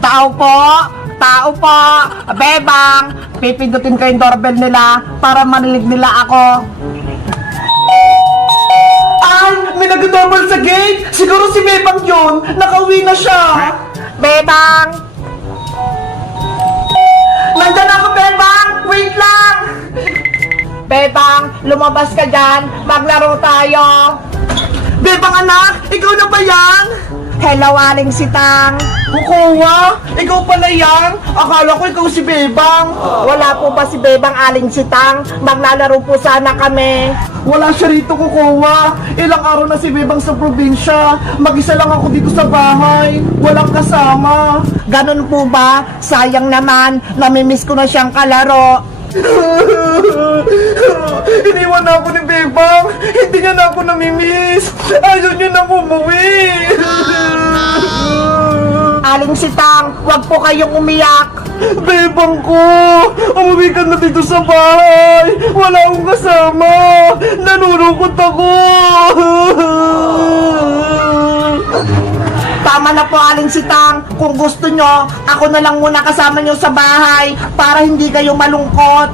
Tao po! Tao po! Bebang! Pipindutin ko yung doorbell nila para manilig nila ako. Ay! May nag-doorbell sa gate! Siguro si Bebang yun! Nakauwi na siya! Bebang! Nandiyan ako, Bebang! Wait lang! Bebang! Lumabas ka dyan! Maglaro tayo! Bebang anak! Ikaw na ba yan? Hello, Aling Sitang! Kukuha? Ikaw pala yan? Akala ko ikaw si Bebang. Wala po ba si Bebang, Aling Sitang? Maglalaro po sana kami. Wala siya rito, kukuha. Ilang araw na si Bebang sa probinsya. Mag-isa lang ako dito sa bahay. Walang kasama. Ganon po ba? Sayang naman. Namimiss ko na siyang kalaro. Iniwan na ako ni Bebang. Hindi niya na ako namimiss. Ayaw niya na umuwi. Aling Sitang, wag po kayong umiyak. Bebang ko, umuwi ka na dito sa bahay. Wala akong kasama. Nanurukot ako. Tama na po, Aling Sitang. Kung gusto nyo, ako na lang muna kasama nyo sa bahay para hindi kayo malungkot.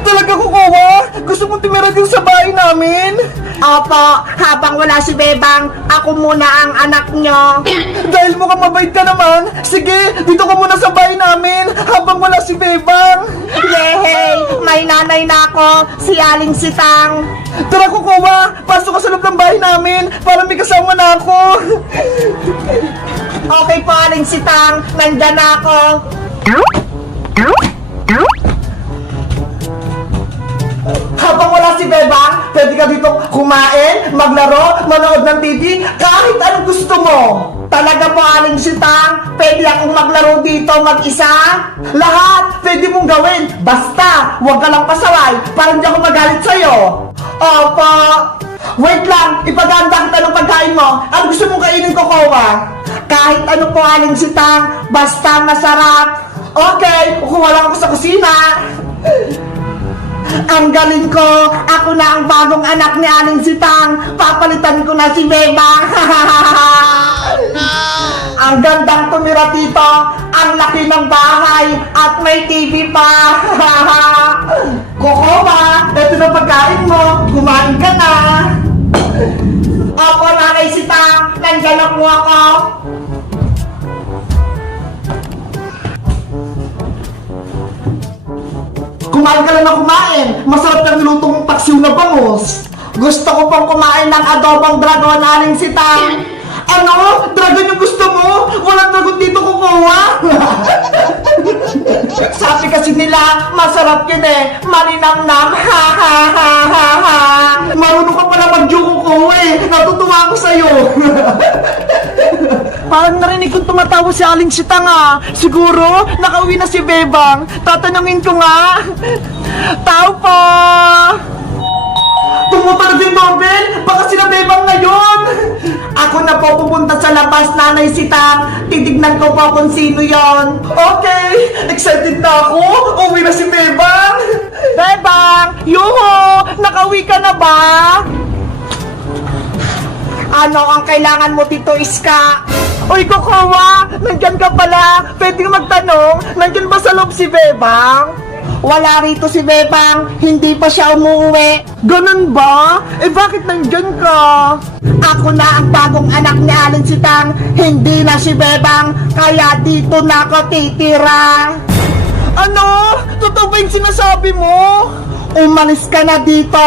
Talaga, kukuha? Gusto mong tumira din sa bahay namin? Opo, habang wala si Bebang, ako muna ang anak nyo. Dahil mukhang mabait ka naman, sige, dito ka muna sa bahay namin habang wala si Bebang. Yehey, may nanay na ako, si Aling Sitang. Tara, kukuha, pasok ka sa loob ng bahay namin para may kasama na ako. Okay po, Aling Sitang, nandyan na ako. Habang wala si Bebang, pwede ka dito kumain, maglaro, manood ng TV, kahit anong gusto mo. Talaga po, Aling Sitang, pwede akong maglaro dito mag-isa. Lahat pwede mong gawin, basta huwag ka lang pasaway para hindi ako magalit sa'yo. Opo. Wait lang, ipaganda kita ng pagkain mo. Ano gusto mong kainin ko, Kowa? Kahit ano po, Aling Sitang, basta masarap. Okay, kukuha lang ako sa kusina. Ang galing ko! Ako na ang bagong anak ni Aling Sitang! Papalitan ko na si Bebang! Ang gandang tumira dito! Ang laki ng bahay! At may TV pa! Kukuha! Ito na pagkain mo! Kumain ka na! Opo, Nanay Sitang! Nandiyan na po ako! Kumain ka lang na kumain. Masarap yung niluto mong paksiw na bangus. Gusto ko pang kumain ng adobong dragon, Aling Sitang. Ano? Dragon yung gusto mo? Walang dragon dito, kukuha. Sabi kasi nila, masarap yun eh. Maninamnam. Ha ha ha ha ha. Marunong ka pala mag-joke ko eh. Natutuwa ako sa'yo. Parang narinig kong tumatawa si Aling Sitang ah. Siguro, nakauwi na si Bebang. Tatanungin ko nga. Tao po! Tumutar din, Nobel! Baka sila Bebang ngayon! Ako na po pupunta sa labas, Nanay Sitang. Titignan ko po kung sino yon. Okay! Excited na ako! Uwi na si Bebang! Bebang! Yuhu! Nakauwi ka na ba? Ano ang kailangan mo dito, Iska? Uy, Kokowa! Nandyan ka pala! Pwede magtanong, nandyan ba sa loob si Bebang? Wala rito si Bebang, hindi pa siya umuwi. Ganun ba? Eh bakit nandyan ka? Ako na ang bagong anak ni Aling Sitang, hindi na si Bebang, kaya dito na ako titira. Ano? Totoo ba yung sinasabi mo? Umalis ka na dito,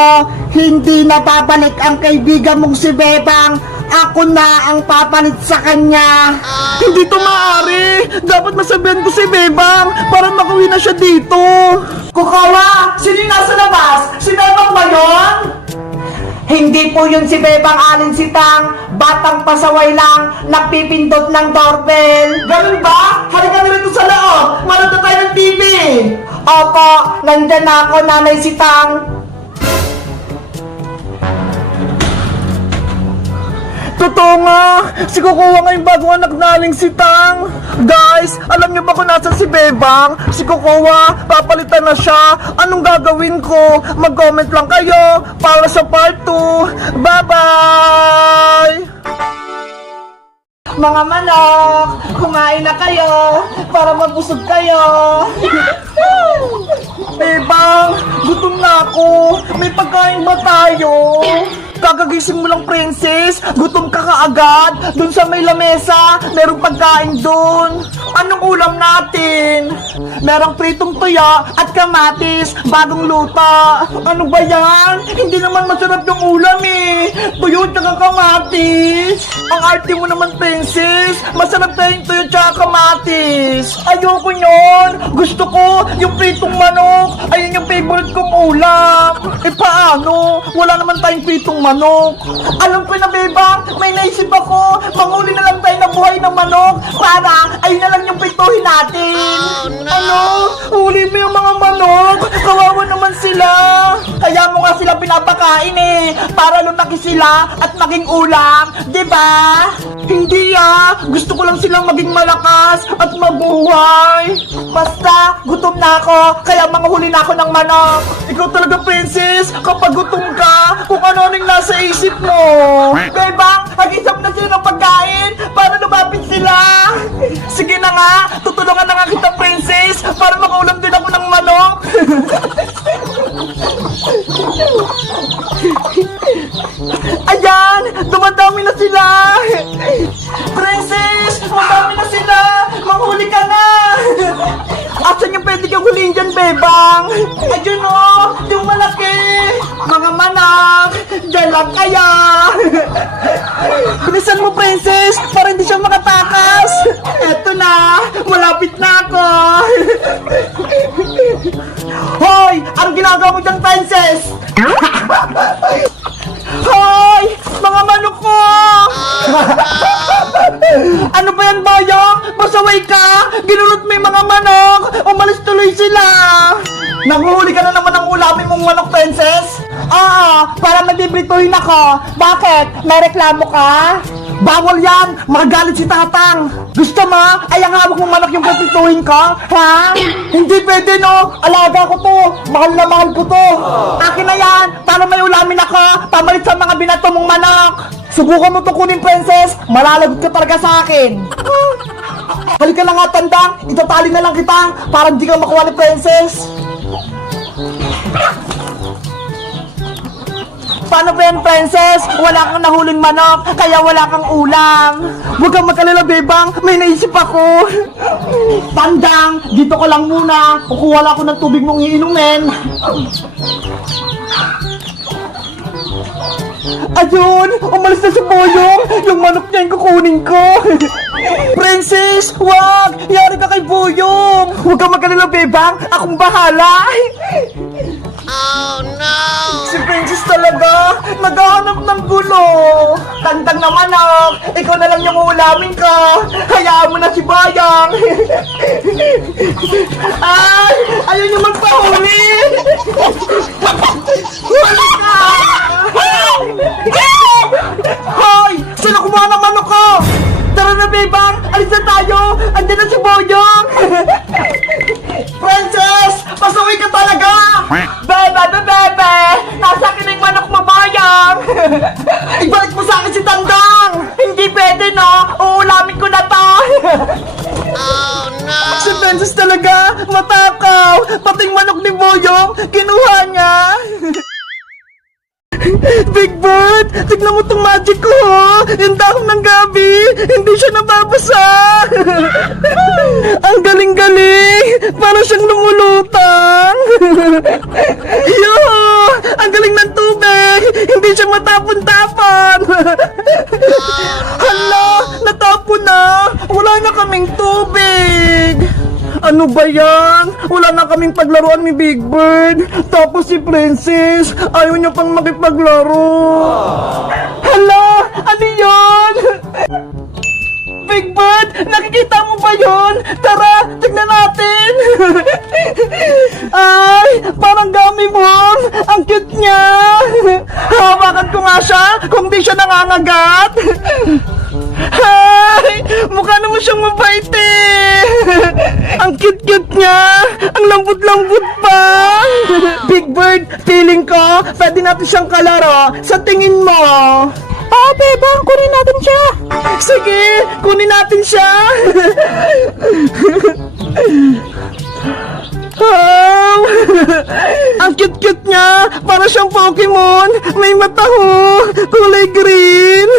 hindi na babalik ang kaibigan mong si Bebang. Ako na ang papalit sa kanya. Hindi to maaari. Dapat masabihan ko si Bebang para makauwi na siya dito. Kukawa, sino yung nasa labas? Si Bebang ba yun? Hindi po yun si Bebang, Aling Sitang. Batang pasaway lang, nagpipindot ng doorbell. Ganun ba? Halika na rito sa loob. Manood na tayo ng TV. Opo, nandyan na ako, Nanay Sitang. Totoo nga! Si Kukuha nga yung bagong anak na Aling Sitang! Guys, alam niyo ba kung nasa si Bebang? Si Kukuha, papalitan na siya! Anong gagawin ko? Mag-comment lang kayo para sa part 2! Bye-bye! Mga manok, kumain na kayo para mabusog kayo. Bebang, gutom na ako. May pagkain ba tayo? Kagagising mo lang, princess. Gutom ka kaagad. Doon sa may lamesa, merong pagkain doon. Anong ulam natin? Merong pritong tuya at kamatis, bagong luta. Ano ba yan? Hindi naman masarap yung ulam eh. Tuyo at kamatis. Ang arte mo naman, princess. Masarap tayong tuyo at kamatis. Ayoko yun. Gusto ko yung pritong manok. Ayun yung favorite kong ulam. Eh paano? Wala naman tayong pritong manok. Alam ko na, bebang, may naisip ako. Manghuli na lang tayo ng buhay ng manok para ayun na lang yung prituhin natin. Ano? Huli mo yung mga manok? Kawawa naman sila. Kaya mo nga sila pinapakain eh. Para lumaki sila at maging ulam. Diba? Hindi ah. Gusto ko lang silang maging malakas at mabuhay. Basta, gutom na ako. Kaya manghuli na ako ng manok. Ikaw talaga, princess. Kapag gutom ka, kung ano-ano yung nasa isip mo. Bebang, mag-isap na sila ng pagkain para lumapit sila. Sige na nga, tutulungan na nga kita, princess, para makaulam din ako ng manok. Ayan, dumadami na sila. Princess, madami na sila. Manghuli ka na. Asan yung pwede kang huliin dyan, bebang? Ayun o, yung malaki. Mga manok, dyan lang kaya. Bilisan mo, princess, para hindi siya makatakas. Eto na, malapit na ako. Hoy, anong ginagawa mo dyan, princess? Hoy, mga manok ko. Ano ba yan, Bayang? Pasaway ka! Ginulot mo yung mga manok! Umalis tuloy sila! Nanguhuli ka na naman ng ulamin mong manok, princess? Para mabibrituhin ako. Bakit? May reklamo ka? Bawal yan! Magagalit si Tatang! Gusto mo? Ay, ang hawak mong manok yung pipituhin ko? Ha? Hindi pwede, no? Alaga ko to! Mahal na mahal ko to! Akin na yan! Para may ulamin ako! Pamalit sa mga binato mong manok! Subukan mo to kunin, princess! Malalagot ka talaga sa akin! Halika na nga, Tandang! Itatali na lang kita para hindi ka makuha ni princess! Paano ba yan, princess? Wala kang nahuling manok, kaya wala kang ulam. Huwag kang magkalala, bebang. May naisip ako. Tandang, dito ko lang muna. Kukuha lang ako ng tubig mong iinumin. Ayun! Umalis na si Boyong! Yung manok niya yung kukunin ko! Princess! Wag! Yari ka kay Boyong! Huwag kang magkalala, bebang! Akong bahala! Oh no! Si Princess talaga, naghahanap ng gulo. Tandang na manok, ikaw na lang yung ulamin ko. Hayaan mo na si Bayang. Ay, ayaw niyo magpahuli. Huli ka! Hoy, sino kumuha ng manok ko? Tara na, bebang, alis na tayo. Andiyan na si Boyong. Princess, pasaway ka talaga. Bebe! Nasa akin na yung manok mo, Bayang! Ibalik mo sa akin si Tandang! Hindi pwede, no? Uulamin ko na to! Oh no! Si Princess talaga! Matakaw! Pating manok ni Boyong, kinuha niya! Big Bird! Tignan mo tong magic ko, ho! Yung dahon ng gabi! Hindi siya nababasa! Ang galing-galing! Para siyang lumulutang! Yo! Ang galing ng tubig! Hindi siya matapon-tapon! Hala! Natapon na! Wala na kaming tubig! Ano ba yan? Wala na kaming paglaruan ni Big Bird. Tapos si Princess, ayaw niya pang makipaglaro. Hala! Ano yun? Big Bird, nakikita mo ba yun? Tara, tignan natin. Ay, parang gummy worm. Ang cute niya. Hawakan ko nga siya kung di siya nangangagat. Ay, mukha naman siyang mabait eh. Ang cute-cute niya. Ang lambot-lambot pa. Big Bird, feeling ko, pwede natin siyang kalaro. Sa tingin mo? Bebang, kunin natin siya. Sige, kunin natin siya. Wow! Ang cute-cute niya! Para siyang Pokemon! May mata ho! Kulay green!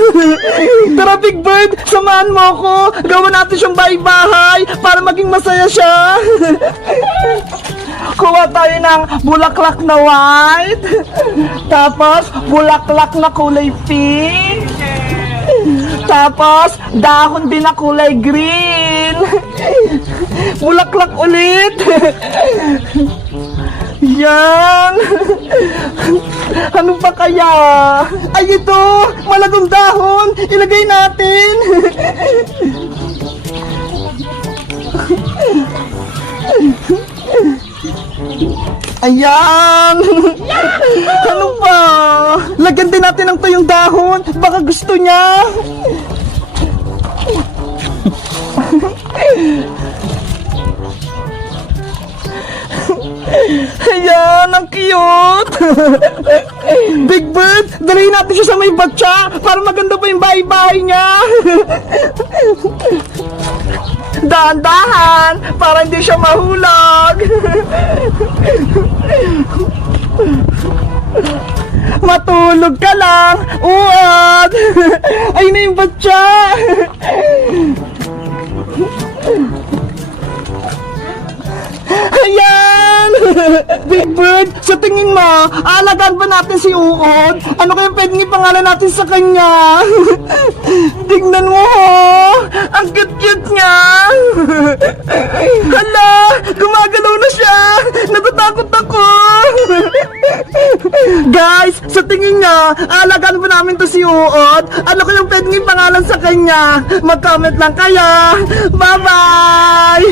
Tara, Big Bird! Samahan mo ako! Gawa natin siyang bahay-bahay para maging masaya siya! Kuha tayo ng bulaklak na white! Tapos, bulaklak na kulay pink! Tapos, dahon din na kulay green. Bulaklak ulit. Yan. Ano pa kaya? Ay, ito. Malagong dahon. Ilagay natin. Ayan! Ano pa? Lagyan din natin ng tuyong dahon. Baka gusto niya. Ayan, ang cute! Big Bird, dalhin natin siya sa may batya para maganda pa yung bahay-bahay niya. Dahan-dahan para hindi siya mahulog. Matulog ka lang, uwad. Ayun na yung batya. Ayan! Big Bird, sa tingin mo, aalagaan ba natin si Uod? Ano kaya pwedeng ipangalan natin sa kanya? Tingnan mo, ho! Ang cute-cute niya! Hala! Gumagalaw na siya! Natatakot ako! Guys, sa tingin niya, aalagaan ba namin to si Uod? Ano kaya pwedeng ipangalan sa kanya? Mag-comment lang kayo! Bye-bye!